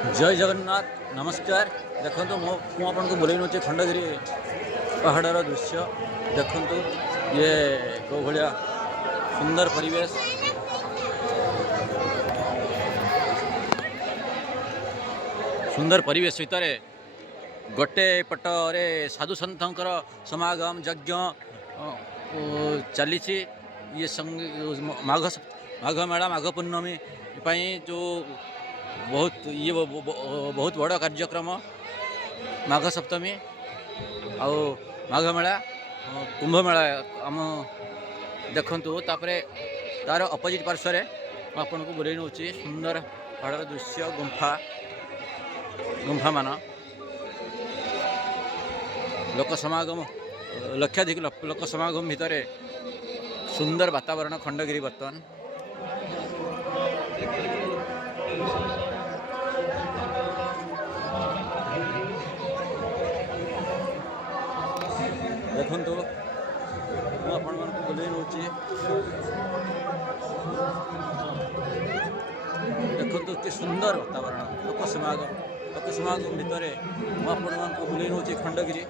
जय जगन्नाथ नमस्कार। देखो मु आपको बुले नौचे खंडगिरी पहाड़र दृश्य देखु। ये कौ भाया सुंदर परिवेश, सुंदर परिवेश भितर गोटे पटरे साधु सन्थर समागम यज्ञ चली। ये माघ माघ मेला माघ पूर्णमी जो बहुत बड़ कार्यक्रम माघ सप्तमी आउ माघ मेला कुंभ मेला आम देखु। तार अपोजिट पार्श्व आपन को बुले नौ सुंदर पहाड़ दृश्य गुंफा गुंफा मान लोक समागम लक्षाधिक लोक समागम भितर सुंदर वातावरण खंडगिरी बर्तमान देखु। आपण को बुले नौ देखु कि सुंदर वातावरण लोक समागम भितर आपण को बुले नौ खंडगिरी।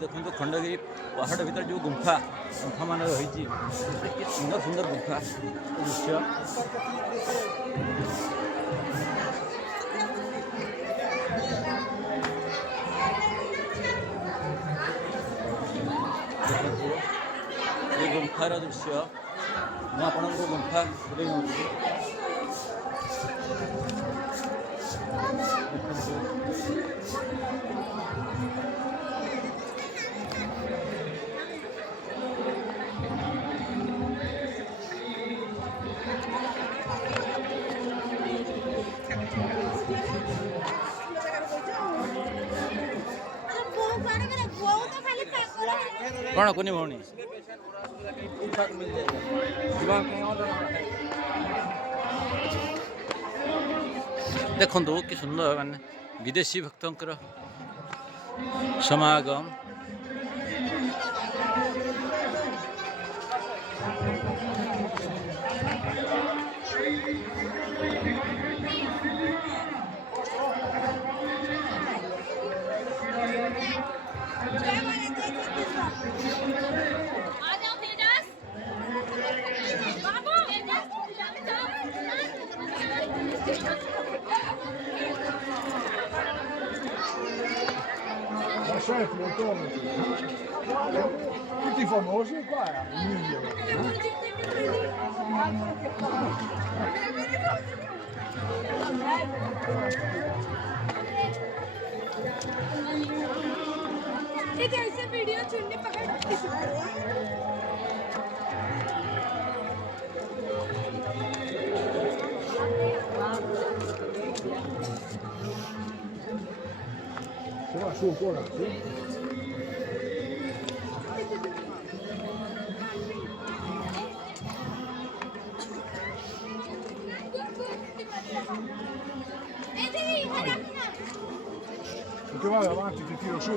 देखो खंडगिरी पहाड़ भीतर जो गुंफा गुंफा मान रही सुंदर सुंदर गुंफा दृश्य ये गुंफार दृश्य मुझे गुंफा बुले नौ कौन कुनी भौणी देखु कि सुंदर मान विदेशी भक्तों समागम Certo, non torno. Tutti famosi qua, in India. ये ऐसे वीडियो चुनने पकड़ Se va su ancora, sì? Perché vai avanti, ti tiro su.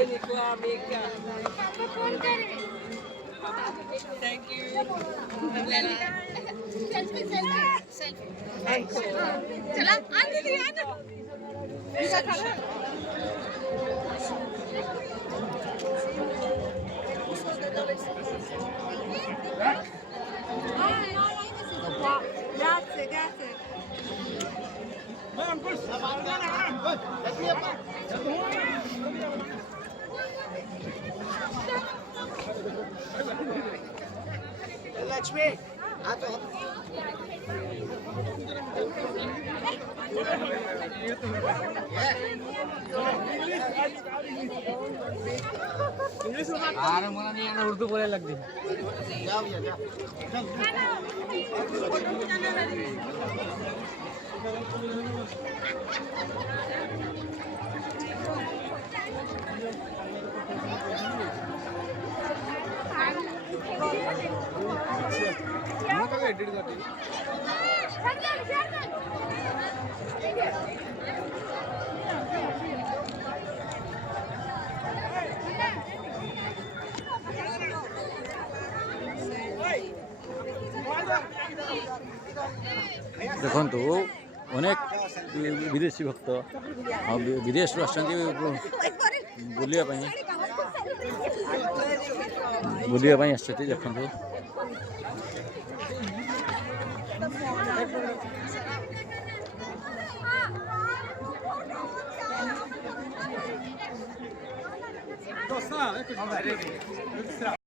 पापा फोन करे थैंक यू सेल्फी सेल्फी चला आने दे Grazie, grazie. लक्ष्मी अरे मला नाही येणार उर्दू बोलायला लागते जाओ भैया जाओ ଦେଖନ୍ତୁ ଅନେକ ବିଦେଶୀ ଭକ୍ତ ବିଦେଶରୁ ଆସିଛନ୍ତି ବୁଲିବା ପାଇଁ ଆସିଛନ୍ତି ଦେଖନ୍ତୁ